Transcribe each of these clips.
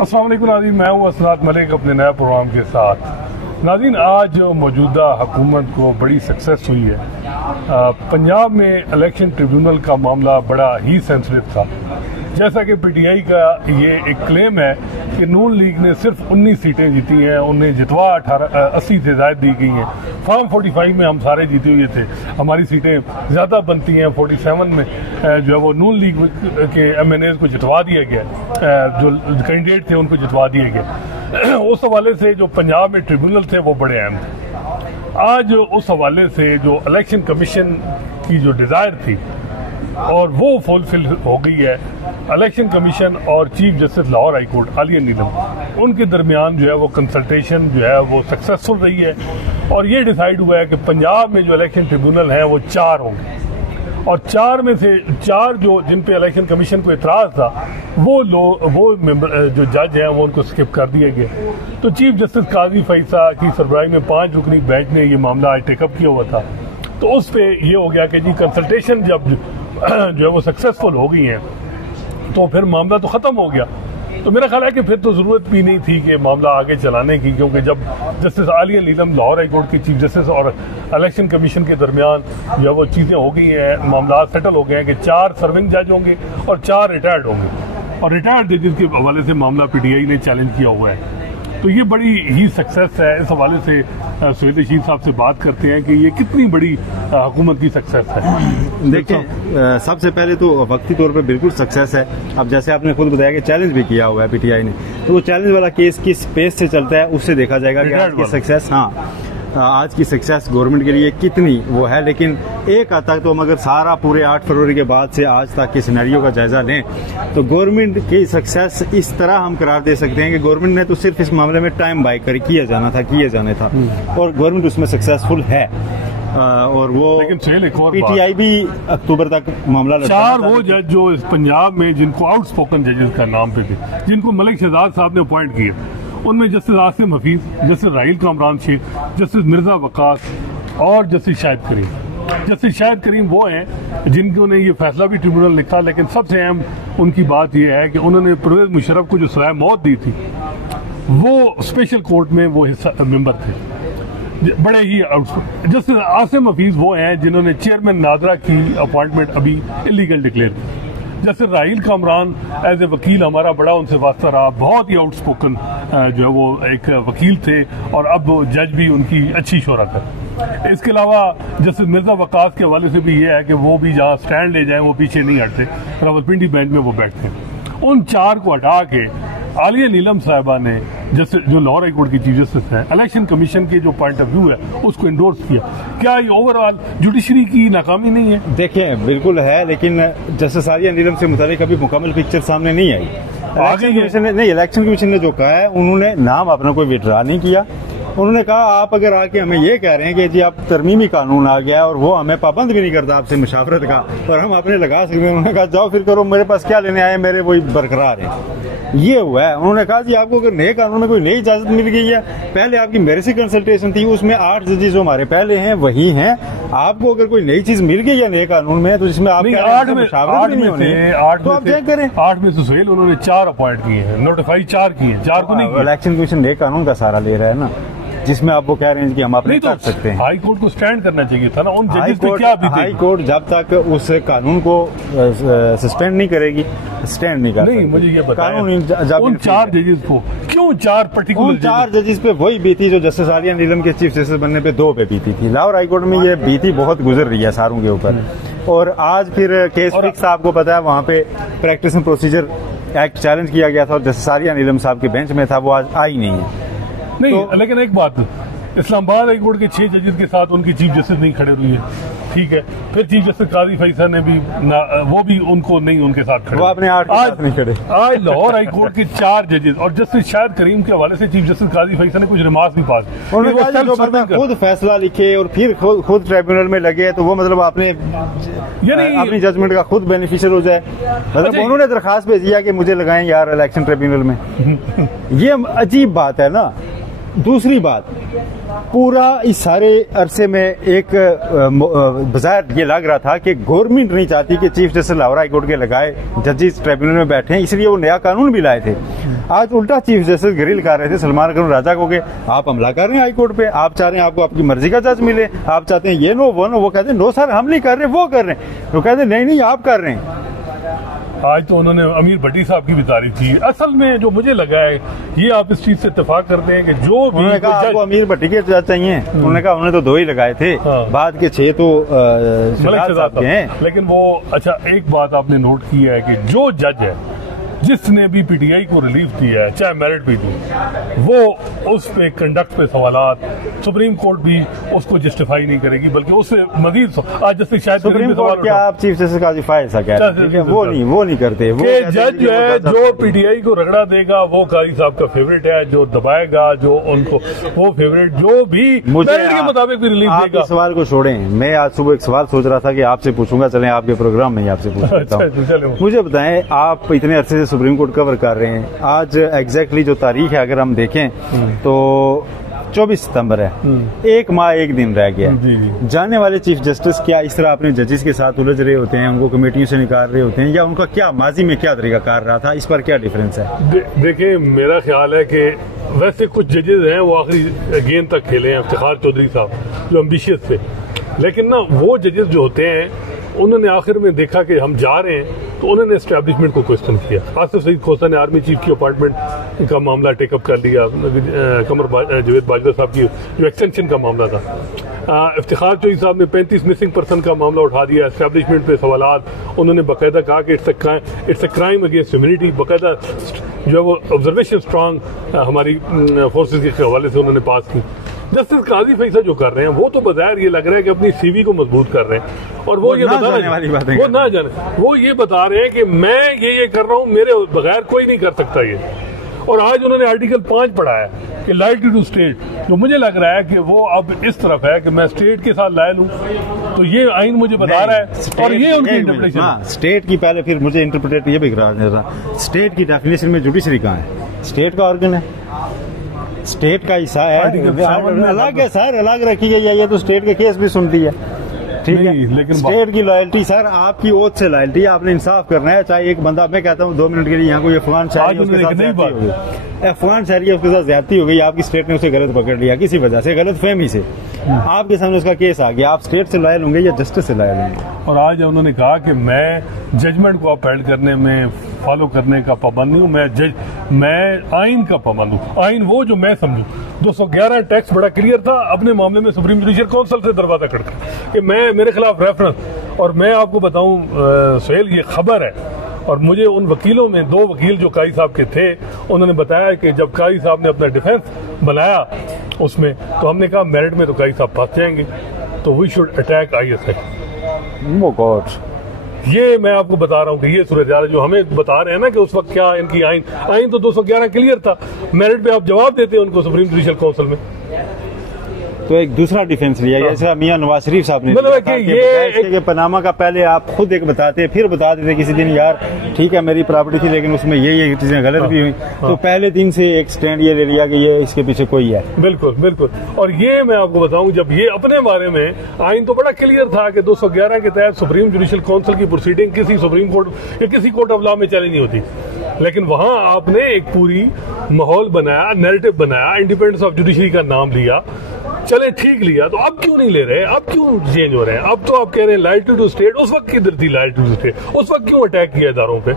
अस्सलाम वालेकुम नाज़रीन, मैं हूँ असरात मलिक अपने नए प्रोग्राम के साथ। नाज़रीन, आज मौजूदा हुकूमत को बड़ी सक्सेस हुई है। पंजाब में इलेक्शन ट्रिब्यूनल का मामला बड़ा ही सेंसिटिव था। जैसा कि पीटीआई का ये एक क्लेम है कि नून लीग ने सिर्फ 19 सीटें जीती हैं, उन्हें जितवा 80 से ज़्यादा दी गई हैं। फॉर्म 45 में हम सारे जीते हुए थे, हमारी सीटें ज़्यादा बनती हैं। 47 में जो है वो नून लीग के MNAs को जितवा दिया गया, जो कैंडिडेट थे उनको जितवा दिया गया। उस हवाले से जो पंजाब में ट्रिब्यूनल थे वो बड़े अहम थे। आज उस हवाले से जो इलेक्शन कमीशन की जो डिज़ायर थी और वो फुलफिल हो गई है। इलेक्शन कमीशन और chief justice Lahore high court Aliya Neelam, उनके दरमियान जो है वो कंसल्टेशन जो है वो सक्सेसफुल रही है और ये डिसाइड हुआ है कि पंजाब में जो इलेक्शन ट्रिब्यूनल हैं वो 4 होंगे और 4 में से 4 जो जिन पे इलेक्शन कमीशन को इतराज़ था वो मेंबर जो जज हैं वो उनको स्किप कर दिए गए। तो चीफ जस्टिस काजी फैसा की सरबराही में 5 रुकनी बेंच ने ये मामला आज टेकअप किया हुआ था। तो उस पर ये हो गया कि जी कंसल्टेशन जब जो है वो सक्सेसफुल हो गई हैं तो फिर मामला तो ख़त्म हो गया। तो मेरा ख्याल है कि फिर तो ज़रूरत भी नहीं थी कि मामला आगे चलाने की, क्योंकि जब जस्टिस आलिया नीलम लाहौर हाई कोर्ट की चीफ जस्टिस और इलेक्शन कमीशन के दरमियान जो है वो चीज़ें हो गई हैं, मामला सेटल हो गए हैं कि 4 सर्विंग जज होंगे और 4 रिटायर्ड होंगे और रिटायर्ड जजेस के हवाले से मामला पीटीआई ने चैलेंज किया हुआ है। तो ये बड़ी ही सक्सेस है। इस हवाले से सुहेल रशीद साहब से बात करते हैं कि ये कितनी बड़ी हुकूमत की सक्सेस है। देखिए, सबसे पहले तो वक्ती तौर पे बिल्कुल सक्सेस है। अब जैसे आपने खुद बताया कि चैलेंज भी किया हुआ है पीटीआई ने, तो वो चैलेंज वाला केस किस पेस से चलता है उससे देखा जाएगा कि आज की सक्सेस, आज की सक्सेस गवर्नमेंट के लिए कितनी वो है। लेकिन एक हद तक तो हम अगर सारा पूरे 8 फरवरी के बाद से आज तक के सिनेरियो का जायजा लें तो गवर्नमेंट की सक्सेस इस तरह हम करार दे सकते हैं कि गवर्नमेंट ने तो सिर्फ इस मामले में टाइम बाय कर किया जाना था और गवर्नमेंट उसमें सक्सेसफुल है। और वो पीटीआई भी अक्टूबर तक मामला 4 वो जज जो इस पंजाब में जिनको आउटस्पोकन जजेस का नाम पे थे, जिनको मलिक शहजाद साहब ने अपॉइंट किए, उनमें जस्टिस आसिम हफीज, जस्टिस राहील कामरान शेख, जस्टिस मिर्जा वकास और जस्टिस शाहिद करीम। जस्टिस शाहिद करीम वो हैं जिनको ने ये फैसला भी ट्रिब्यूनल लिखा, लेकिन सबसे अहम उनकी बात यह है कि उन्होंने परवेज मुशर्रफ को जो सज़ाए मौत दी थी वो स्पेशल कोर्ट में वो मेंबर थे, बड़े ही। जस्टिस आसिम हफीज वो हैं जिन्होंने चेयरमैन नादरा की अपॉइंटमेंट अभी इलीगल डिक्लेयर की। जैसे राहील कामरान एज ए वकील हमारा बड़ा उनसे वास्ता रहा, बहुत ही आउटस्पोकन जो है वो एक वकील थे और अब जज भी उनकी अच्छी शोहरत है। इसके अलावा जैसे मिर्जा वकास के हवाले से भी ये है कि वो भी जहाँ स्टैंड ले जाएं वो पीछे नहीं हटते, रावलपिंडी बेंच में वो बैठते हैं। उन 4 को हटा के आलिया नीलम साहिबा ने जैसे जो लाहौर हाई कोर्ट की चीफ जस्टिस हैं, इलेक्शन कमीशन के जो पॉइंट ऑफ व्यू है उसको इंडोर्स किया। क्या ये ओवरऑल जुडिशरी की नाकामी नहीं है? देखिए, बिल्कुल है, लेकिन जस्टिस आलिया नीलम से मुतालिक अभी मुकम्मल पिक्चर सामने नहीं आई। इलेक्शन कमीशन ने जो कहा है, उन्होंने नाम अपना कोई विड्रा नहीं किया। उन्होंने कहा आप अगर आके हमें ये कह रहे हैं कि जी आप तरमीमी कानून आ गया और वो हमें पाबंद भी नहीं करता आपसे मुशावरत का और हम अपने लगा सकते हैं, उन्होंने कहा जाओ फिर करो, मेरे पास क्या लेने आए, मेरे वही बरकरार है। ये हुआ है। उन्होंने कहा जी आपको अगर नए कानून में कोई नई इजाजत मिल गई है, पहले आपकी मेरे से कंसल्टेशन थी, उसमें 8 जजेस जो हमारे पहले हैं वही हैं, आपको अगर कोई नई चीज मिल गई है नए कानून में तो जिसमें आप 8 में से तो आप चेक करें। 8 में से सुहेल उन्होंने 4 अपॉइंट किए हैं, नोटिफाई 4 किए, 4 को नहीं। इलेक्शन कमीशन नए कानून का सहारा ले रहा है ना, जिसमें आप वो कह रहे हैं कि हम अपने कर सकते हैं। हाई कोर्ट को स्टैंड करना चाहिए था ना, उन जजेस पे क्या बीतेगी? हाई कोर्ट जब तक उस कानून को सस्पेंड नहीं करेगी, स्टैंड नहीं करेगी। नहीं, मुझे ये बताएं कानून उन 4 जजेस को क्यों 4 पर्टिकुलर 4 जजेस पे वही बीती जो जस्टिस आलिया नीलम के चीफ जस्टिस बनने पे 2 पे बीती थी। लाहौर हाई कोर्ट में ये बीती बहुत गुजर रही है सारों के ऊपर। और आज फिर केस फिक्स आपको पता है, वहाँ पे practice and procedure act challenge किया गया था और जस्टिस आलिया नीलम साहब के बेंच में था, वो आज आई नहीं है। नहीं तो, लेकिन एक बात, इस्लामाबाद हाई कोर्ट के 6 जजेस के साथ उनकी चीफ जस्टिस नहीं खड़े हुई है, ठीक है। फिर चीफ जस्टिस काजी फैसल ने भी वो भी उन्होंने उनके साथ खड़े, वो अपने 8 के साथ नहीं खड़े। आज लाहौर हाई कोर्ट के 4 जजेस और जस्टिस शाहिद करीम के हवाले से चीफ जस्टिस काजी फैसल ने कुछ रिमार्क्स भी पास, उन्होंने खुद फैसला लिखे और फिर खुद ट्रिब्यूनल में लगे, तो वो मतलब आपने अपनी जजमेंट का खुद बेनिफिशियल हो जाए। मतलब उन्होंने दरखास्त भेजी है कि मुझे लगाएं यार इलेक्शन ट्रिब्यूनल में। ये अजीब बात है ना। दूसरी बात, पूरा इस सारे अरसे में एक बजाय ये लग रहा था कि गवर्नमेंट नहीं चाहती कि chief justice Lahore high court के लगाए जजेस ट्रिब्यूनल में बैठे, इसलिए वो नया कानून भी लाए थे। आज उल्टा चीफ जस्टिस ग्रिल कर रहे थे सलमान अकरम राजा को कि आप हमला कर रहे हैं हाई कोर्ट पे, आप चाह रहे हैं आपको आपकी मर्जी का जज मिले, आप चाहते हैं ये नो वो नो। वो कहते हैं नो सर हम नहीं कर रहे, वो कर रहे हैं। वो कहते हैं नहीं नहीं आप कर रहे हैं। आज तो उन्होंने अमीर भट्टी साहब की भी तारीफ की। असल में जो मुझे लगा है, ये आप इस चीज से इत्तेफाक करते हैं कि जो भी उन्होंने कहा आपको अमीर भट्टी के जज चाहिए, उन्होंने कहा उन्होंने तो 2 ही लगाए थे, बाद के 6 तो मलिक साहब के हैं। लेकिन वो अच्छा एक बात आपने नोट की है कि जो जज है जिसने भी पीटीआई को रिलीफ दिया है, चाहे मेरिट भी दी, वो उस पे कंडक्ट पे सवालात सुप्रीम कोर्ट भी उसको जस्टिफाई नहीं करेगी, बल्कि उससे मजीद आज जैसे शायद सुप्रीम कोर्ट क्या आप चीफ जस्टिस काजी फायद सा कह रहे हैं, वो नहीं करते। वो जज जो है जो पीटीआई को रगड़ा देगा वो काजी साहब का फेवरेट है, जो दबाएगा जो उनको वो फेवरेट, जो भी मेरिट के मुताबिक भी रिलीफ देगा। सवाल को छोड़ें, मैं आज सुबह एक सवाल सोच रहा था कि आपसे पूछूंगा, चलें आपके प्रोग्राम में ही आपसे पूछूंगा। मुझे बताएं, आप इतने अरसे से सुप्रीम कोर्ट कवर कर रहे हैं, आज एग्जैक्टली जो तारीख है अगर हम देखें तो 24 सितंबर है, 1 माह 1 दिन रह गया। जाने वाले चीफ जस्टिस क्या इस तरह अपने जजेस के साथ उलझ रहे होते हैं, उनको कमेटियों से निकाल रहे होते हैं, या उनका क्या माजी में क्या तरीका कार रहा था, इस पर क्या डिफरेंस है? देखिए मेरा ख्याल है कि वैसे कुछ जजेस हैं वो आखिरी गेंद तक खेले हैं, इफ्तिखार चौधरी साहब जो एम्बिशियस थे, लेकिन ना वो जजेस जो होते हैं उन्होंने आखिर में देखा कि हम जा रहे हैं तो उन्होंने एस्टैब्लिशमेंट को क्वेश्चन किया। आसिफ सईद खोसा ने आर्मी चीफ की अपॉइंटमेंट का मामला टेकअप कर लिया, कमर जावेद बाजवा साहब की जो एक्सटेंशन का मामला था, इफ्तिखार चौधरी साहब ने 35 मिसिंग पर्सन का मामला उठा दिया, एस्टैब्लिशमेंट पे सवालात। उन्होंने बाकायदा कहा कि it's a crime against humanity, बाकायदा जो है वो ऑब्जर्वेशन स्ट्रांग हमारी फोर्सेज के हवाले से उन्होंने पास की। जस्टिस काजी फैसला जो कर रहे हैं वो तो बजाय ये लग रहा है कि अपनी सीवी को मजबूत कर रहे हैं, और वो ये बता रहे हैं वो ना जाने, वो ये बता रहे हैं कि मैं ये कर रहा हूँ, मेरे बगैर कोई नहीं कर सकता ये। और आज उन्होंने आर्टिकल 5 पढ़ा है कि लॉयल्टी टू स्टेट, जो मुझे लग रहा है कि वो अब इस तरफ है कि मैं स्टेट के साथ लॉयल हूँ, तो ये आइन मुझे बता रहा है और ये उनकी इंटरप्रिटेशन है। स्टेट की पहले फिर मुझे इंटरप्रेट ये भी करा देता, स्टेट की डेफिनेशन में जुडिशरी कहाँ है? स्टेट का ऑर्गन है, स्टेट का हिस्सा है, अलग है सर, अलग रखी गई है। ये तो स्टेट के केस भी सुनती है, ठीक है, लेकिन स्टेट की लॉयल्टी सर आपकी ओथ से लॉयल्टी, आपने इंसाफ करना है। चाहे एक बंदा, मैं कहता हूँ 2 मिनट के लिए यहाँ कोई अफगान शहरी उसके साथ ज्यादती हो गई, आपकी स्टेट ने उसे गलत पकड़ लिया किसी वजह से, गलत फहमी से, आपके सामने उसका केस आ गया, आप स्टेट से लॉयल होंगे या जस्टिस से लॉयल होंगे? और आज उन्होंने कहा कि मैं जजमेंट को अपहेल्ड करने में फॉलो करने का पाबंद नहीं हूँ, मैं आइन का पाबंद हूँ। आइन वो जो मैं समझूं, 211 टैक्स बड़ा क्लियर था अपने मामले में सुप्रीम जुडिशियल काउंसिल से दरवाजा खड़का कि मैं मेरे खिलाफ रेफरेंस, और मैं आपको बताऊं सुहेल ये खबर है, और मुझे उन वकीलों में 2 वकील जो काजी साहब के थे उन्होंने बताया कि जब काजी साहब ने अपना डिफेंस बनाया उसमें, तो हमने कहा मेरिट में तो काजी साहब फंस जाएंगे, तो we should attack ISI। Oh God, ये मैं आपको बता रहा हूँ कि ये सूरत हाल है जो हमें बता रहे हैं ना कि उस वक्त क्या इनकी आइन तो 211 क्लियर था, मेरिट पे आप जवाब देते हैं उनको सुप्रीम जुडिशियल काउंसिल में। तो एक दूसरा डिफेंस लिया, जैसे मियां नवाज शरीफ साहब ने ये पनामा का पहले आप खुद एक बताते फिर बता देते किसी दिन, यार ठीक है मेरी प्रॉपर्टी थी लेकिन उसमें ये चीजें गलत भी हुई, तो पहले दिन से एक स्टैंड ये ले लिया कि ये इसके पीछे कोई है। बिल्कुल बिल्कुल, और ये मैं आपको बताऊं, जब ये अपने बारे में आइन तो बड़ा क्लियर था कि 211 के तहत सुप्रीम जुडिशियल काउंसिल की प्रोसीडिंग किसी सुप्रीम कोर्ट या किसी कोर्ट ऑफ लॉ में चैलेंज नहीं होती, लेकिन वहां आपने एक पूरी माहौल बनाया, नैरेटिव बनाया, इंडिपेंडेंस ऑफ जुडिशरी का नाम लिया, चले ठीक लिया, तो अब क्यों नहीं ले रहे? अब क्यों चेंज हो रहे हैं? अब तो आप कह रहे हैं लॉयल्टी टू स्टेट, उस वक्त किधर थी लॉयल्टी टू स्टेट? उस वक्त क्यों अटैक किया इदारों पे?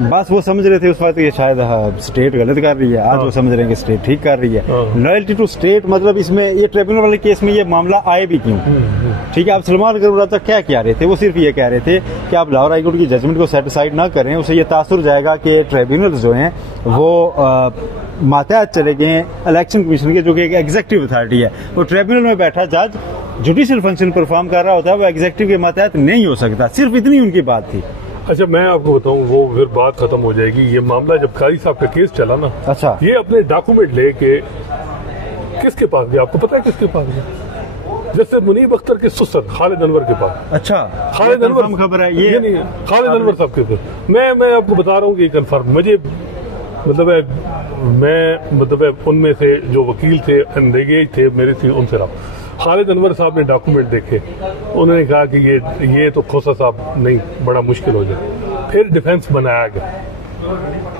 बस वो समझ रहे थे उस वक्त ये शायद स्टेट गलत कर रही है, आज वो समझ रहे हैं कि स्टेट ठीक कर रही है। लॉयल्टी टू स्टेट मतलब इसमें ये ट्रिब्यूनल वाले केस में ये मामला आए भी क्यों? ठीक है, आप सलमान अकरम तक क्या कह रहे थे? वो सिर्फ ये कह रहे थे कि आप लाहौर हाईकोर्ट की जजमेंट को सेटिस्फाइड ना करें, उसे ये तासुर जाएगा कि ट्रिब्यूनल जो हैं वो मातहत चले गए इलेक्शन कमीशन के, जो कि एक एग्जीक्यूटिव अथॉरिटी है। वो ट्रिब्यूनल में बैठा जज जुडिशियल फंक्शन परफॉर्म कर रहा होता है, वो एग्जीक्यूटिव के मातहत नहीं हो सकता। सिर्फ इतनी उनकी बात थी। अच्छा, मैं आपको बताऊं, वो फिर बात खत्म हो जाएगी। ये मामला जब काजी साहब का केस चला ना, अच्छा, ये अपने डॉक्यूमेंट लेके किसके पास गया? आपको पता है किसके पास गया? जैसे मुनीब अख्तर के सुसर खालिद अनवर के पास। अच्छा, खालिद अनवर खबर है ये नहीं, खालिद अनवर साहब के पास। मैं आपको बता रहा हूँ कि कन्फर्म, मुझे मतलब है, मैं मतलब है उनमें से जो वकील थे, एंगेज थे मेरे से, उनसे रहा। खालिद अनवर साहब ने डॉक्यूमेंट देखे, उन्होंने कहा कि ये तो खोसा साहब नहीं, बड़ा मुश्किल हो जाए। फिर डिफेंस बनाया गया,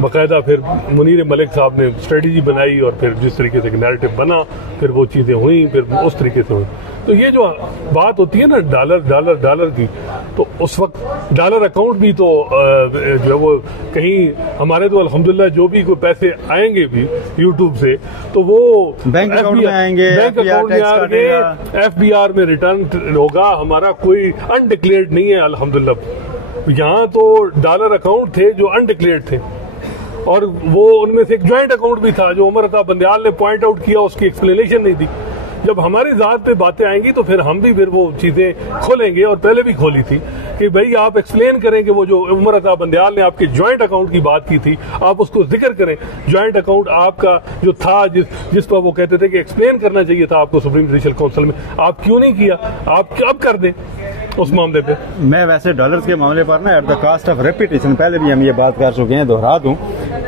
बाकायदा फिर मुनीर मलिक साहब ने स्ट्रेटजी बनाई और फिर जिस तरीके से नैरेटिव बना फिर वो चीज़ें हुई, फिर उस तरीके से हुई। तो ये जो बात होती है ना डॉलर की, तो उस वक्त डॉलर अकाउंट भी तो जो है वो कहीं हमारे तो अल्हम्दुलिल्लाह जो भी कोई पैसे आएंगे भी यूट्यूब से तो वो बैंक अकाउंट में आएंगे, बैंक अकाउंट में आएंगे, FBR में रिटर्न होगा, हमारा कोई अनडिक्लेयर्ड नहीं है अल्हम्दुलिल्लाह। यहाँ तो डॉलर अकाउंट थे जो अनडिक्लेयर्ड थे और वो उनमें से एक ज्वाइंट अकाउंट भी था जो उमर अता बंदयाल ने पॉइंट आउट किया, उसकी एक्सप्लेनेशन नहीं दी। जब हमारी ज़ात पे बातें आएंगी तो फिर हम भी फिर वो चीज़ें खोलेंगे और पहले भी खोली थी कि भाई आप एक्सप्लेन करें कि वो जो उमर अता बंदयाल ने आपके ज्वाइंट अकाउंट की बात की थी आप उसको जिक्र करें। ज्वाइंट अकाउंट आपका जो था जिस पर वो कहते थे कि एक्सप्लेन करना चाहिए था आपको सुप्रीम जुडिशल काउंसिल में, आप क्यों नहीं किया, आप अब कर दें उस मामले पे। मैं वैसे डॉलर्स के मामले पर ना at the cost of repetition पहले भी हम ये बात कर चुके हैं, दोहरा दूं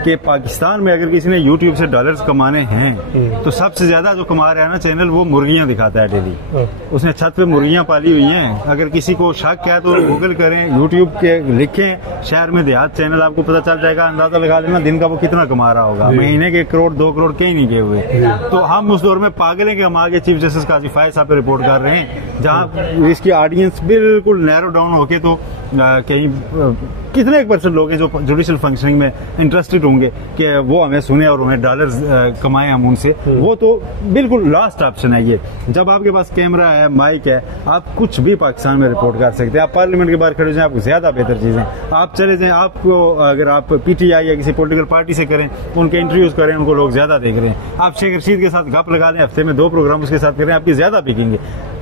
कि पाकिस्तान में अगर किसी ने यूट्यूब से डॉलर्स कमाने हैं तो सबसे ज्यादा जो कमा रहा है ना चैनल वो मुर्गियां दिखाता है डेली। उसने छत पे मुर्गियां पाली हुई हैं, अगर किसी को शक है तो गूगल करें, यूट्यूब के लिखें शहर में देहात चैनल, आपको पता चल जाएगा, अंदाजा लगा लेना दिन का वो कितना कमा रहा होगा। महीने के 1 करोड़ 2 करोड़ कहीं नहीं गए हुए। तो हम उस दौर में पागल हैं कि हम आगे चीफ जस्टिस काजी फायद साहब पे रिपोर्ट कर रहे हैं जहाँ इसकी ऑडियंस बिल्कुल नैरो डाउन होके तो कहीं कितने 1% लोग हैं जो जुडिशल फंक्शनिंग में इंटरेस्टेड होंगे कि वो हमें सुने और हमें डॉलर्स कमाएं हम उनसे, वो तो बिल्कुल लास्ट ऑप्शन है। ये जब आपके पास कैमरा है, माइक है, आप कुछ भी पाकिस्तान में रिपोर्ट कर सकते हैं। आप पार्लियामेंट के बाहर खड़े हो जाएं, आपको ज्यादा बेहतर चीजें, आप चले जाएं, आपको अगर आप PTI या किसी पॉलिटिकल पार्टी से करें, उनके इंटरव्यूज करें, उनको लोग ज्यादा देख रहे हैं। आप शेख रशीद के साथ गप लगा लें, हफ्ते में 2 प्रोग्राम उसके साथ करें, आपकी ज्यादा बिकेंगे।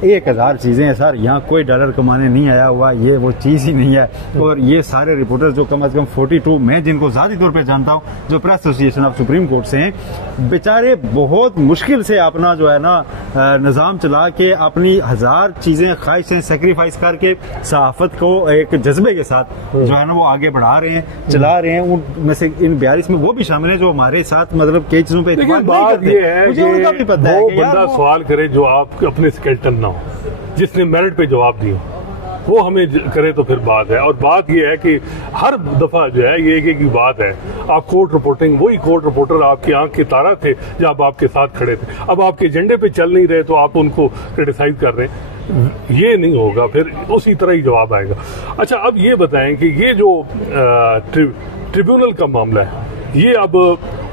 1000 चीजें हैं सर, यहाँ कोई डॉलर कमाने नहीं आया हुआ, ये वो चीज ही नहीं है। और ये सारे रिपोर्टर जो कम से कम 42 मैं जिनको जाती तौर पे जानता हूँ जो press association of supreme court से हैं, बेचारे बहुत मुश्किल से अपना जो है ना निजाम चला के अपनी 1000 चीजें ख्वाहिशें सेक्रीफाइस करके सहाफत को एक जज्बे के साथ जो है ना वो आगे बढ़ा रहे हैं, चला रहे हैं। उनमें से इन 42 में वो भी शामिल है जो हमारे साथ मतलब कई चीजों पे बात ये है मुझे उनका भी पता है वो बंदा सवाल करे जो आप अपने स्केल्टन ना हो, जिसने मेरिट पे जवाब दिया वो हमें करे तो फिर बात है। और बात यह है कि हर दफा जो है ये एक ही बात है, आप कोर्ट रिपोर्टिंग, वही कोर्ट रिपोर्टर आपकी आंख के तारा थे जब आपके साथ खड़े थे, अब आपके एजेंडे पे चल नहीं रहे तो आप उनको क्रिटिसाइज कर रहे हैं, ये नहीं होगा, फिर उसी तरह ही जवाब आएगा। अच्छा अब ये बताएं कि ये जो ट्रिब्यूनल का मामला है ये अब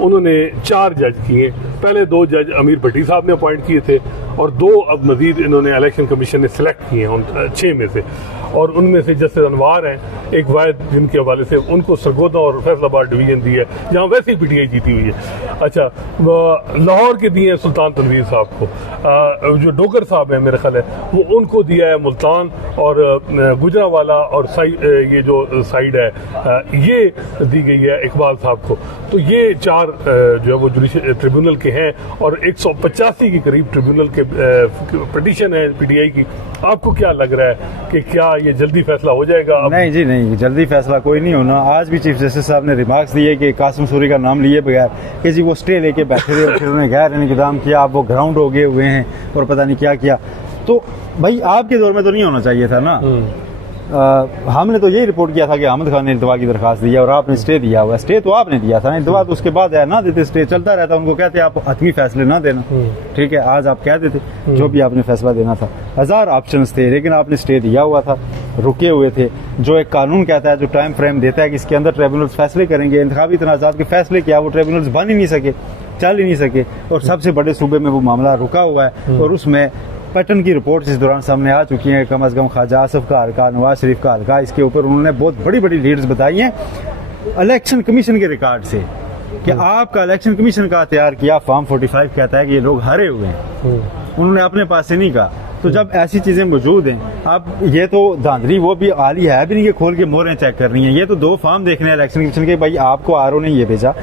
उन्होंने 4 जज किए, पहले 2 जज अमीर भट्टी साहब ने अपॉइंट किए थे और 2 अब मजीद इन्होंने इलेक्शन कमीशन ने सिलेक्ट किए हैं 6 में से, और उनमें से जस्टिस अनवार हैं एक वायद जिनके हवाले से उनको सरगोदा और फैसलाबाद डिवीजन दी है जहाँ वैसे ही PTI जीती हुई है। अच्छा लाहौर के दिए सुल्तान तनवीर साहब को, जो डोगर साहब है मेरा ख्याल है वो उनको दिया है मुल्तान और गुजरावाला और ये जो साइड है ये दी गई है इकबाल साहब को। तो ये 4 जो है वो जुडिशल ट्रिब्यूनल के हैं और 185 के करीब ट्रिब्यूनल के पिटीशन है PTI की। आपको क्या लग रहा है कि क्या ये जल्दी फैसला हो जाएगा? नहीं जी नहीं, जल्दी फैसला कोई नहीं होना। आज भी चीफ जस्टिस साहब ने रिमार्क्स दिए कि कासिम सूरी का नाम लिए बगैर कि जी वो स्टे लेके बैठे रहे और फिर उन्होंने गैर इंतजाम किया, आप वो ग्राउंड हो गए हुए हैं और पता नहीं क्या किया। तो भाई आपके दौर में तो नहीं होना चाहिए था ना। हमने तो यही रिपोर्ट किया था कि अहमद खान ने इल्तवा की दरखास्त दी और आपने स्टे दिया हुआ। स्टे तो आपने दिया था ना, इल्तवा तो उसके बाद है ना, देते स्टे चलता रहता। उनको कहते आप हतमी फैसले ना देना, ठीक है, आज आप कह देते जो भी आपने फैसला देना था। 1000 ऑप्शंस थे लेकिन आपने स्टे दिया हुआ था, रुके हुए थे। जो एक कानून कहता है, जो टाइम फ्रेम देता है कि इसके अंदर ट्रिब्यूनल्स फैसले करेंगे, इंतखाबी तनाज़ात के फैसले किया, वो ट्रिब्यूनल्स बन ही नहीं सके, चल ही नहीं सके और सबसे बड़े सूबे में वो मामला रुका हुआ है। और उसमें पैटर्न की रिपोर्ट इस दौरान सामने आ चुकी है, कम से कम ख्वाजा आसिफ का हल्का, नवाज शरीफ का हल्का, इसके ऊपर उन्होंने बहुत बड़ी बड़ी लीड्स बताई हैं इलेक्शन कमीशन के रिकॉर्ड से कि आपका इलेक्शन कमीशन का तैयार किया फॉर्म 45 कहता है कि ये लोग हारे हुए हैं, उन्होंने अपने पास से नहीं कहा। तो जब ऐसी चीजें मौजूद हैं, अब ये तो धांधली वो भी आली है भी नहीं कि खोल के मोहरें चेक करनी है, ये तो 2 फॉर्म देखने हैं इलेक्शन कमीशन के। भाई आपको RO ने ये भेजा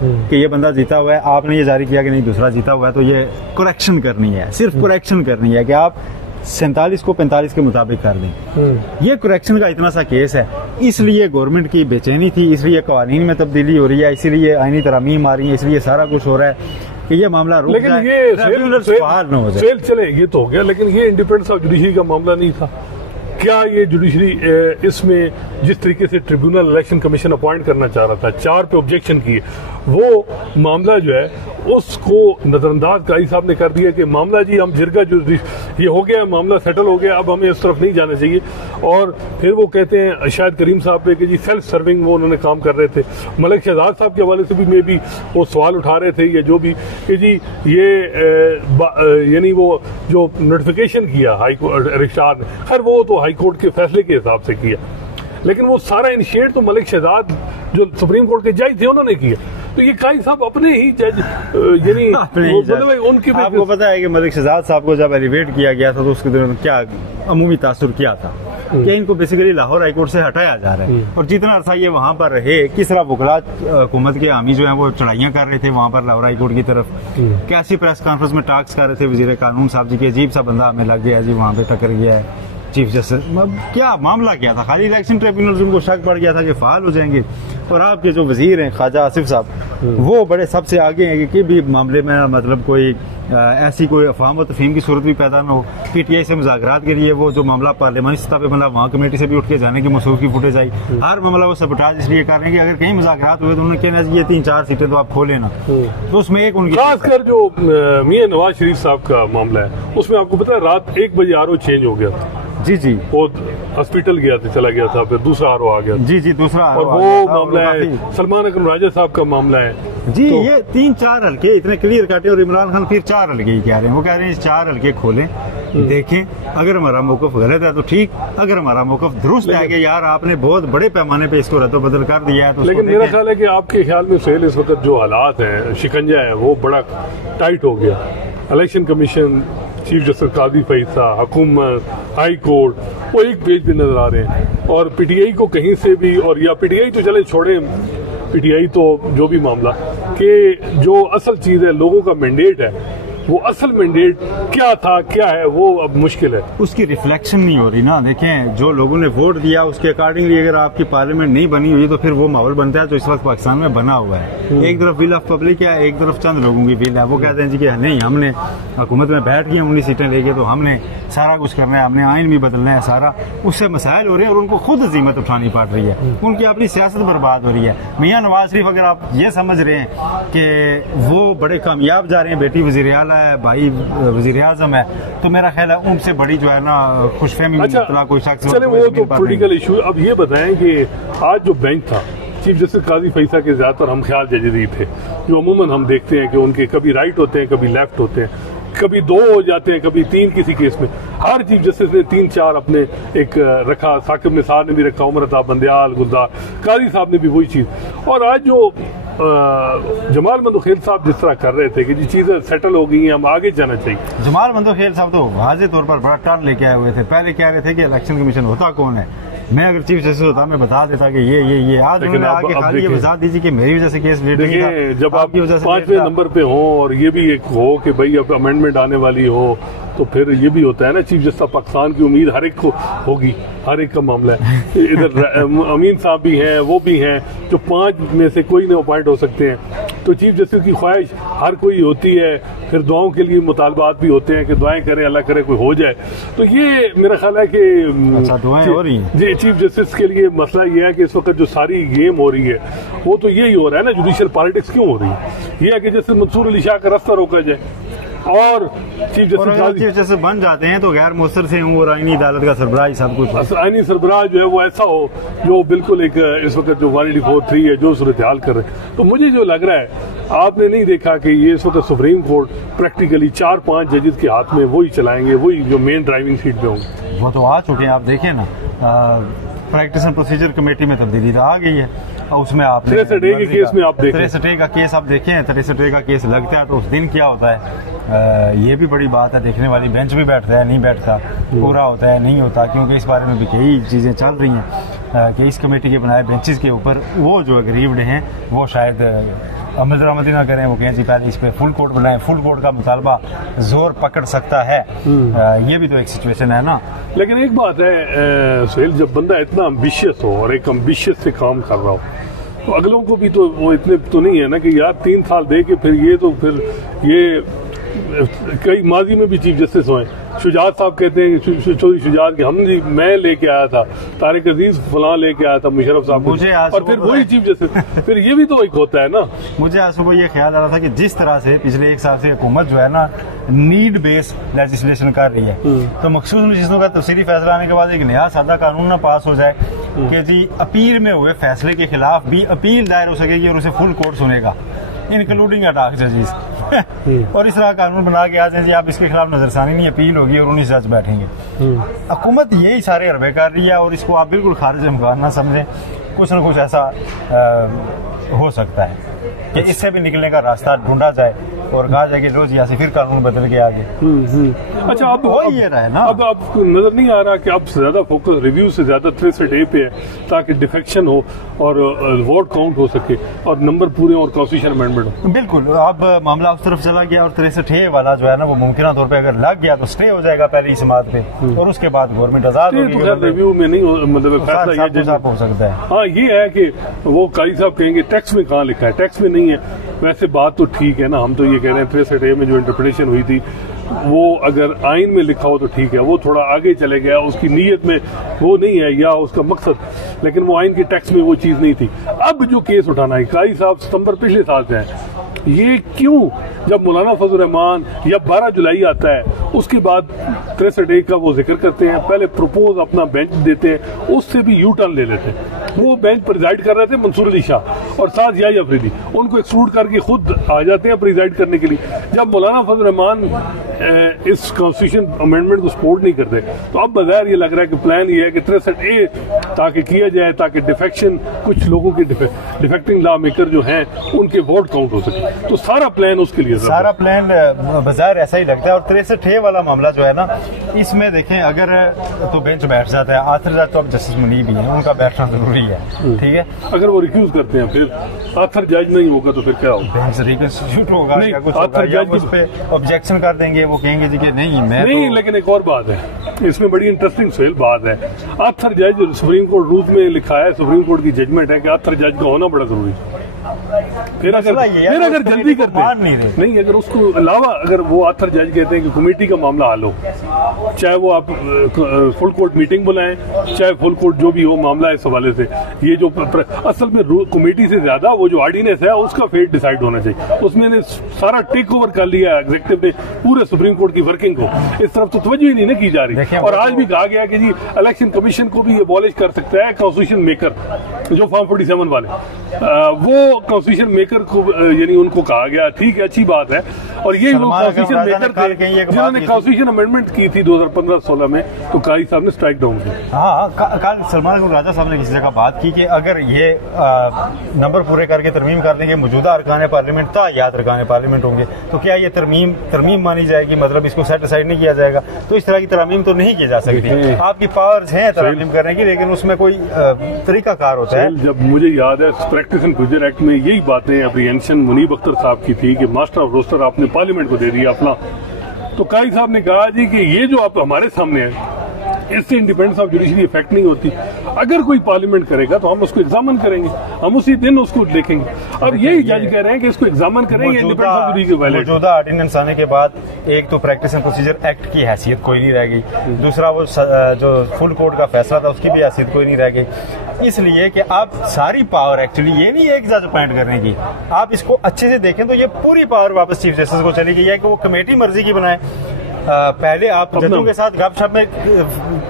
कि ये बंदा जीता हुआ है, आपने ये जारी किया कि नहीं दूसरा जीता हुआ है, तो ये करेक्शन करनी है, सिर्फ करेक्शन करनी है कि आप 47 को 45 के मुताबिक कर दें। ये करेक्शन का इतना सा केस है, इसलिए गवर्नमेंट की बेचैनी थी, इसलिए कवानीन में तब्दीली हो रही है, इसीलिए आईनी तरमीम आ रही है, इसलिए सारा कुछ हो रहा है कि ये मामला रुक लेकिन जाए, ये ट्रिब्यूनल्स बहाल न हो जाए। सेल चले ये तो हो गया, लेकिन ये इंडिपेंडेंस ऑफ जुडिशरी का मामला नहीं था। क्या ये जुडिशरी इसमें जिस तरीके से ट्रिब्यूनल इलेक्शन कमीशन अपॉइंट करना चाह रहा था, 4 पे ऑब्जेक्शन किए, वो मामला जो है उसको नजरअंदाज कारी साहब ने कर दिया कि मामला जी हम जिरगा जो ये हो गया, मामला सेटल हो गया, अब हमें इस तरफ नहीं जाना चाहिए। और फिर वो कहते हैं शायद करीम साहब पे कि जी सेल्फ सर्विंग वो उन्होंने काम कर रहे थे। मलिक शहजाद साहब के हवाले से भी मे भी वो सवाल उठा रहे थे या जो भी कि जी ये यानी वो जो नोटिफिकेशन किया हाई कोर्ट रजिस्ट्रार ने, खैर वो तो हाई कोर्ट के फैसले के हिसाब से किया, लेकिन वो सारा इनिशिएट तो मलिक शहजाद जो सुप्रीम कोर्ट के जज थे उन्होंने किया। तो ये काई साहब अपने ही जज यानी उनकी आपको पता है कि मलिक शहजाद साहब को जब एलिवेट किया गया था तो उसके दौरान क्या अमूमी तासुर किया था कि इनको बेसिकली लाहौर हाईकोर्ट से हटाया जा रहा है, और जितना अरसा ये वहाँ पर रहे किस तरह वकलात हुकूमत के हामी जो है वो चढ़ाइयाँ कर रहे थे वहाँ पर लाहौर हाईकोर्ट की तरफ, कैसी प्रेस कॉन्फ्रेंस में टॉक्स कर रहे थे वजीर कानून साहब जी के, अजीब सा बंदा हमें लग गया जी वहाँ पे टकर गया है चीफ जस्टिस, क्या मामला क्या था? खाली इलेक्शन ट्रिब्यूनल उनको शक पड़ गया था कि फाल हो जाएंगे, और आपके जो वजीर हैं ख्वाजा आसिफ साहब वो बड़े सबसे आगे हैं कि भी मामले में मतलब कोई ऐसी कोई अफवाह व तफहीम की सूरत भी पैदा न हो। PTI से मुज़ाकरात के लिए वो जो मामला पार्लियामानी सतह पे बना वहाँ कमेटी से भी उठ के जाने की मसूख की फुटेज आई, हर मामला वो सबटाज इसलिए कर रहे हैं कि अगर कहीं मुज़ाकरात हुए तो उन्होंने कहना ये 3-4 सीटें तो आप खोले ना, तो उसमें एक उनकी खासकर जो मियां नवाज शरीफ साहब का मामला है उसमें आपको पता है रात 1 बजे RO चेंज हो गया था। जी वो हॉस्पिटल गया था, चला गया था, फिर दूसरा RO आ गया। जी दूसरा और वो मामला है सलमान अकरम राजा साहब का मामला है जी। तो ये 3-4 हल्के इतने क्लियर काटे और इमरान खान फिर 4 हल्के ही कह रहे हैं। वो कह रहे हैं 4 हल्के खोलें, देखें, अगर हमारा मौकफ गलत है तो ठीक, अगर हमारा मौकफ दुरुस्त है कि यार आपने बहुत बड़े पैमाने पे इसको रद्द बदल कर दिया है तो लेकिन मेरा ख्याल है कि आपके ख्याल में सुहेल इस वक्त जो हालात हैं, शिकंजा है वो बड़ा टाइट हो गया। इलेक्शन कमीशन, चीफ जस्टिस काजी फैसा, हुकूमत, हाई कोर्ट वो एक पेज पे नजर आ रहे हैं, और PTI को कहीं से भी, और या PTI तो चले छोड़े, PTI तो जो भी मामला कि जो असल चीज है लोगों का मैंडेट है, वो असल मैंडेट क्या था क्या है वो अब मुश्किल है, उसकी रिफ्लेक्शन नहीं हो रही ना। देखें जो लोगों ने वोट दिया उसके अकॉर्डिंगली अगर आपकी पार्लियामेंट नहीं बनी हुई तो फिर वो माहौल बनता है जो इस वक्त पाकिस्तान में बना हुआ है। एक तरफ विल ऑफ पब्लिक है, एक तरफ चंद लोगों की विल है। वो कहते हैं जी कि नहीं हमने हुकूमत में बैठ गए 19 सीटें लेके तो हमने सारा कुछ करना है, हमने आइन भी बदलना है सारा, उससे मसाइल हो रहे हैं और उनको खुद ज़िम्मत उठानी पड़ रही है, उनकी अपनी सियासत बर्बाद हो रही है। मियां नवाज शरीफ अगर आप ये समझ रहे हैं कि वो बड़े कामयाब जा रहे हैं, बेटी वज़ीर आला है, भाई वज़ीर आज़म है, तो मेरा ख्याल है उनसे बड़ी जो है ना खुशफहमी कोई शख्स। चले वो तो पॉलिटिकल इशू। अब ये बताएं कि आज जो बेंच था, चीफ जस्टिस काजी फैसा के ज्यादातर हम ख्याल जजेस ही थे, जो अमूमन हम देखते हैं कि उनके कभी राइट होते हैं, कभी लेफ्ट होते हैं, कभी 2 हो जाते हैं, कभी 3 किसी केस में। हर चीफ जस्टिस ने 3-4 अपने एक रखा, साकिब निसार ने भी रखा, उमर अता बंदयाल, गुलजार, काजी साहब ने भी वही चीज। और आज जो जमाल मंदोखेल साहब जिस तरह कर रहे थे कि जी चीजें सेटल हो गई हैं, हम आगे जाना चाहिए। जमाल मंदोखेल साहब तो वाज़ेह तौर पर बड़ा टर्न लेके आए हुए थे। पहले कह रहे थे कि इलेक्शन कमीशन होता कौन है, मैं अगर चीफ जस्टिस होता मैं बता देता कि ये आज उन्होंने आगे खाली ये वजाहत दीजिए कि मेरी वजह से केस लेट नहीं था। जब आप 5वें नंबर पे हो और ये भी एक हो कि भाई अब अमेंडमेंट आने वाली हो, तो फिर ये भी होता है ना, चीफ जस्टिस पाकिस्तान की उम्मीद हर एक को होगी, हर एक का मामला है। इधर अमीन साहब भी हैं, वो भी हैं, जो 5 में से कोई नहीं अपॉइंट हो सकते हैं। तो चीफ जस्टिस की ख्वाहिश हर कोई होती है, फिर दुआओं के लिए मुतालबात भी होते हैं कि दुआएं करें, अल्लाह करे कोई हो जाए। तो ये मेरा ख्याल है कि दुआएं हो रही हैं जी। चीफ जस्टिस के लिए मसला ये है कि इस वक्त जो सारी गेम हो रही है वो तो यही हो रहा है ना, जुडिशियल पॉलिटिक्स क्यों हो रही है, ये है कि जैसे मंसूर अली शाह का रास्ता रोका जाए और चीफ जस्टिस बन जाते हैं तो गैर मुसर से और आईनी अदालत का सरबराह सब कुछ, आईनी सरबराह जो है वो ऐसा हो जो बिल्कुल एक इस वक्त जो 184 है जो सूरत हाल कर रहे हैं। तो मुझे जो लग रहा है, आपने नहीं देखा कि ये इस वक्त सुप्रीम कोर्ट प्रैक्टिकली 4-5 जजेस के हाथ में वही चलाएंगे, वही जो मेन ड्राइविंग सीट पे होंगे। वो तो आ चुके हैं, आप देखें ना, प्रैक्टिस एंड प्रोसीजर कमेटी में तब्दीली तो आ गई है, और उसमें आप 63 के केस में आप देखें, 63 का केस आप देखें, 63 का केस लगता है तो उस दिन क्या होता है, ये भी बड़ी बात है, देखने वाली। बेंच भी बैठता है, नहीं बैठता, पूरा होता है, नहीं होता, क्योंकि इस बारे में भी कई चीज़ें चल रही हैं कि इस कमेटी के बनाए बेंचेस के ऊपर वो जो अग्रीव्ड हैं वो शायद अमल दरामदी ना करें, वो कहें जी पहले इस पे फुल कोर्ट बनाएं, फुल कोर्ट का मुतालबा जोर पकड़ सकता है। ये भी तो एक सिचुएशन है ना। लेकिन एक बात है सुहेल, जब बंदा इतना एम्बिशियस हो और एक एम्बिशियस से काम कर रहा हो तो अगलों को भी तो वो इतने तो नहीं है ना कि यार 3 साल दे के फिर ये तो फिर ये कई माजी में भी चीफ जस्टिस हुए शुजात साहब कहते हैं कि चौधरी शुजात के मैं लेके आया था, तारिक अजीज फलां लेके आया था, मुशर्रफ साहब मुझे और फिर वही चीफ जस्टिस। फिर ये भी तो एक होता है ना। मुझे आज सुबह ये ख्याल आ रहा था कि जिस तरह से पिछले 1 साल से हुकूमत जो है ना नीड बेस्ड लेजिस्लेशन कर रही है, तो मखसूस नशीसों का तफसीली फैसला आने के बाद एक नया सादा कानून ना पास हो जाए कि जी अपील में हुए फैसले के खिलाफ भी अपील दायर हो सकेगी और उसे फुल कोर्ट सुनेगा, इंक्लूडिंग अडाक जजेस। और इस तरह कानून बना के आ जाए जी आप इसके खिलाफ नजरसानी नहीं, अपील होगी और 19 जज बैठेंगे। हुकूमत यही सारे अरबे कर रही है और इसको आप बिल्कुल खारिज इम्कान ना समझें। कुछ न कुछ ऐसा हो सकता है कि इससे भी निकलने का रास्ता ढूंढा जाए और कहा जाए कि रोज यहाँ से फिर कानून बदल के आगे। अच्छा, अब ये रहा है ना। अब आपको नजर नहीं आ रहा कि अब ज्यादा फोकस रिव्यू से ज्यादा 63A पे है ताकि डिफेक्शन हो और वोट काउंट हो सके और नंबर पूरे और कॉन्स्टिट्यूशन अमेंडमेंट हो। बिल्कुल, अब मामला उस तरफ चला गया और 63A वाला जो है ना वो मुमकिन तौर पर अगर लग गया तो स्टे हो जाएगा पहली समात पे और उसके बाद गवर्नमेंट आजाद होगी। रिव्यू में नहीं मतलब फैसला हो सकता है। हाँ, ये है कि वो कारी साहब कहेंगे टैक्स में कहाँ लिखा है, टैक्स में नहीं है। वैसे बात तो ठीक है ना, हम तो ये कह रहे हैं 63A में जो इंटरप्रिटेशन हुई थी वो अगर आइन में लिखा हो तो ठीक है, वो थोड़ा आगे चले गया, उसकी नीयत में वो नहीं है या उसका मकसद, लेकिन वो आइन के टैक्स में वो चीज नहीं थी। अब जो केस उठाना है, कारी साहब सितंबर पिछले साल से है, ये क्यों जब मौलाना फजल रहमान या 12 जुलाई आता है उसके बाद 63A का वो जिक्र करते हैं, पहले प्रपोज अपना बेंच देते हैं, उससे भी यू टर्न ले लेते हैं। वो बेंच प्रिजाइड कर रहे थे मंसूर अली शाह और साथ याही अफरीदी, उनको एक्सक्लूड करके खुद आ जाते हैं प्रिजाइड करने के लिए। जब मौलाना फजल रहमान इस कॉन्स्टिट्यूशन अमेंडमेंट को सपोर्ट नहीं करते तो अब बगैर ये लग रहा है कि प्लान ये है कि 63A ताकि किया जाए ताकि डिफेक्शन कुछ लोगों के डिफेक्टिंग लॉ मेकर जो हैं उनके वोट काउंट हो सके। तो सारा प्लान उसके लिए, सारा प्लान बाजार ऐसा ही लगता है। और 63A वाला मामला जो है ना, इसमें देखें अगर तो बेंच बैठ जाता है, आखिर तो अब जस्टिस मुनीब भी है, उनका बैठना जरूरी है, ठीक है। अगर वो रिक्यूज करते हैं फिर आखिर जज नहीं होगा तो फिर क्या होगा, बेंच रिकंस्टिट्यूट होगा या कुछ होगा, या उस पे ऑब्जेक्शन कर देंगे, वो कहेंगे जी कि नहीं मैं नहीं। लेकिन एक और बात है, इसमें बड़ी इंटरेस्टिंग सवाल बात है, आथर जज सुप्रीम कोर्ट रूल में लिखा है, सुप्रीम कोर्ट की जजमेंट है कि आथर जज का होना बड़ा जरूरी है। फिर अगर जल्दी करते नहीं, अगर उसको अलावा अगर वो आथर जज कहते हैं कि कमेटी का मामला हल हो, चाहे वो आप फुल कोर्ट मीटिंग बुलाएं, चाहे फुल कोर्ट जो भी हो मामला इस हवाले से, ये जो असल में कमेटी से ज्यादा वो जो ऑर्डिनेंस है उसका फेट डिसाइड होना चाहिए। उसमें सारा टेक ओवर कर लिया एग्जीक्यूटिव ने पूरे सुप्रीम कोर्ट की वर्किंग को, इस तरफ तो तवज्जो ही नहीं ना की जा रही। और आज भी कहा गया कि जी इलेक्शन कमीशन को भी एबॉलिश कर सकता है कॉन्स्टिट्यूशन मेकर, जो फॉर्म 47 वाले वो कॉन्स्टिट्यूशन मेकर को यानी उनको कहा गया, ठीक है अच्छी बात है। और ये लोग कॉन्स्टिट्यूशन मेकर थे जिन्होंने कॉन्स्टिट्यूशन अमेंडमेंट की थी 2015-16 में, तो कारी साहब ने स्ट्राइक डाउन किया। हाँ, कल सलमान राजा साहब ने किसी जगह बात की कि अगर ये नंबर पूरे करके तरमीम कर देंगे, मौजूदा अरकान पार्लियामेंट तायात अरकान पार्लियामेंट होंगे, तो क्या ये तरमीम मानी जाएगी, मतलब इसको सेट असाइड नहीं किया जाएगा। तो इस तरह की तरमीम तो नहीं की जा सकती। आपकी पावर्स हैं तरमीम करने की, लेकिन उसमें कोई तरीकाकार होता है। जब मुझे याद है प्रैक्टिस एंड प्रोसीजर एक्ट में यही बातें अप्रीहेंशन मुनीब अख्तर साहब की थी कि मास्टर ऑफ रोस्टर आपने पार्लियामेंट को दे दिया अपना, तो कारी साहब ने कहा जी कि ये जो आप हमारे सामने है इससे इंडिपेंडेंस ऑफ जुडिशरी इफेक्ट नहीं होती, अगर कोई पार्लियामेंट करेगा तो हम उसको एग्जामिन करेंगे, हम उसी दिन उसको देखेंगे। अब यही जज कह रहे हैं कि इसको एग्जामिन करेंगे इंडिपेंडेंस ऑफ जुडिशरी के वायलेट। मौजूदा ऑर्डिनेंस आने के बाद एक तो प्रैक्टिस एंड प्रोसीजर एक्ट की हैसियत कोई नहीं रह गई, दूसरा वो जो फुल कोर्ट का फैसला था उसकी भी हैसियत कोई नहीं रह गई। इसलिए कि आप सारी पावर एक्चुअली ये नहीं है एक जज अपॉइंट करने की, आप इसको अच्छे से देखें तो ये पूरी पावर वापस चीफ जस्टिस को चली गई है कि वो कमेटी मर्जी की बनाए। पहले आप जजों के साथ गपशप में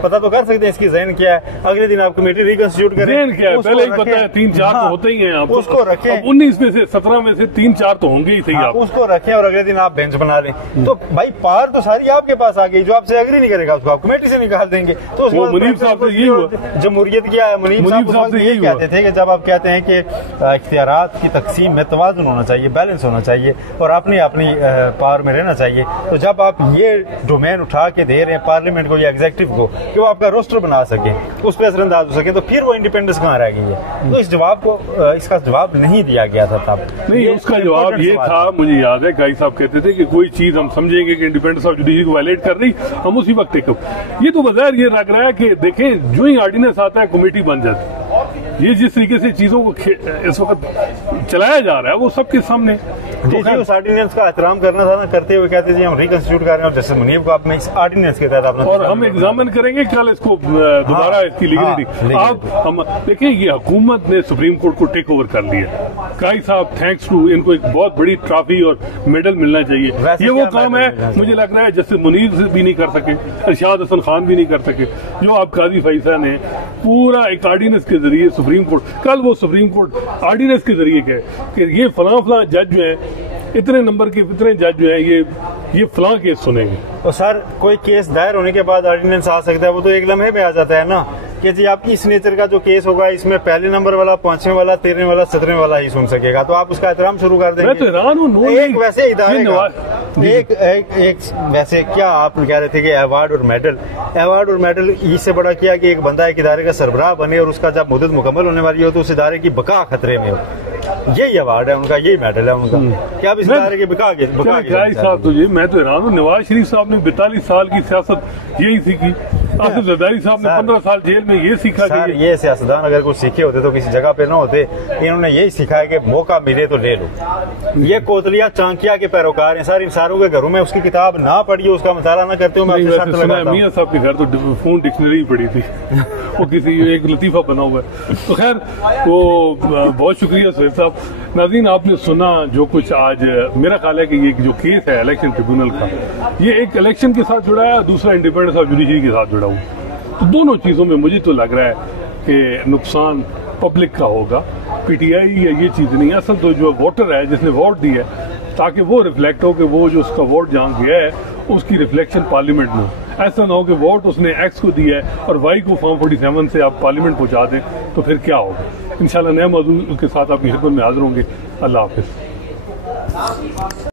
पता तो कर सकते हैं इसकी जहन क्या है, अगले दिन आप कमेटी रिकंस्टिट्यूट करें, जहन क्या है पहले ही पता है, 3-4 तो होते ही हैं, आप उसको रखें, 19 में से 17 में से 3-4 तो होंगे ही सही, आप उसको रखें और अगले दिन आप बेंच बना लें। तो भाई पावर तो सारी आपके पास आ गई, जो आपसे एग्री नहीं करेगा उसको आप कमेटी से निकाल देंगे। तो मुनीब साहब से यही हुआ, जमहूरियत क्या है, मुनीब साहब से यही कहते थे कि जब आप कहते हैं कि इख्तियारात की तकसीम में तवाज़ुन होना चाहिए, बैलेंस होना चाहिए और अपनी पावर में रहना चाहिए, तो जब आप ये डोमेन उठा के दे रहे हैं पार्लियामेंट को या एग्जीक्यूटिव को कि वो आपका रोस्टर बना सके, उस पर असरअंदाज हो सके, तो फिर वो इंडिपेंडेंस कहाँ रह गई है। तो इस जवाब को इसका जवाब नहीं दिया गया था तब। नहीं, उसका जवाब ये था, मुझे याद है गाई साहब कहते थे कि कोई चीज हम समझेंगे कि इंडिपेंडेंस ऑफ जुडिशरी को वायलेट कर रही, हम उसी वक्त टेकअप। ये तो बजाय ये लग रहा है कि देखें जो ही ऑर्डिनेंस आता है कमेटी बन जाती है। ये जिस तरीके से चीजों को इस वक्त चलाया जा रहा है वो सबके सामने। जी जी, उस ऑर्डिनेंस का एहतराम करना था ना, करते हुए कहते जी हम रिकंस्टिट्यूट कर रहे हैं और जस्टिस मुनीब को आपने इस ऑर्डिनेंस के तहत अपना और हम एग्जामिन करेंगे कल इसको दोबारा इसकी लीगलिटी। आप हम देखिए ये हुकूमत ने सुप्रीम कोर्ट को टेक ओवर कर लिया। काई साहब थैंक्स टू इनको एक बहुत बड़ी ट्रॉफी और मेडल मिलना चाहिए। ये वो काम है मुझे लग रहा है जस्टिस मुनीब भी नहीं कर सके, इरशाद हसन खान भी नहीं कर सके, जो आप काजी फैसला ने पूरा एक ऑर्डिनेंस के जरिए सुप्रीम कोर्ट, कल वो सुप्रीम कोर्ट ऑर्डिनेंस के जरिए कहे कि ये फलां जज जो है इतने नंबर के इतने जज जो है ये फलां केस सुनेंगे। तो सर कोई केस दायर होने के बाद ऑर्डिनेंस आ सकता है, वो तो एक लम्हे में आ जाता है ना कि जी आपकी इस नेचर का जो केस होगा इसमें पहले नंबर वाला, 5वें वाला, 13वें वाला, 17वें वाला ही सुन सकेगा, तो आप उसका एहतराम शुरू कर देंगे। मैं तो हैरान हूं। एक वैसे इदारे एक वैसे क्या आप कह रहे थे कि अवार्ड और मेडल इससे बड़ा किया कि एक बंदा एक इदारे का सरबराह बने और उसका जब मुद्दत मुकम्मल होने वाली हो तो उस इदारे की बका खतरे में हो, यही अवार्ड है उनका, यही मेडल है उनका। क्या आप इस इदारे की बका साहब तो मैं तो हैरान हूँ। नवाज शरीफ साहब ने 42 साल की सियासत यही सीखी, आसिफ जरदारी साहब ने 15 साल जेल में ये सीखा। सर ये सियासतदान अगर कुछ सीखे होते तो किसी जगह पे ना होते, इन्होंने यही सीखा है कि मौका मिले तो ले लो। ये कोतलिया चांकिया के पैरोकार हैं सर, इन सारों के घरों में उसकी किताब ना पढ़िए, उसका मसाला ना करते हो। मैं मियां साहब के घर तो फोन डिक्शनरी पड़ी थी वो किसी एक लतीफा बना हुआ है। तो खैर वो बहुत शुक्रिया सुहेल साहब। नाज़रीन आपने सुना जो कुछ आज, मेरा ख्याल है कि ये जो केस है इलेक्शन ट्रिब्यूनल का, ये एक इलेक्शन के साथ जुड़ा है, दूसरा इंडिपेंडेंस ऑफ जुडिशरी के साथ जुड़ा हुआ। तो दोनों चीजों में मुझे तो लग रहा है कि नुकसान पब्लिक का होगा, पीटीआई या ये चीज नहीं। असल तो जो वोटर है जिसने वोट दिया है, ताकि वो रिफ्लेक्ट हो कि वो जो उसका वोट जहाँ गया है उसकी रिफ्लेक्शन पार्लियामेंट में हो। ऐसा ना हो कि वोट उसने एक्स को दिया है और वाई को फॉर्म 47 से आप पार्लियामेंट पहुंचा दें, तो फिर क्या होगा। इंशाल्लाह नए मौजूद के साथ आपकी खिदमत में हाजिर होंगे। अल्लाह हाफिज।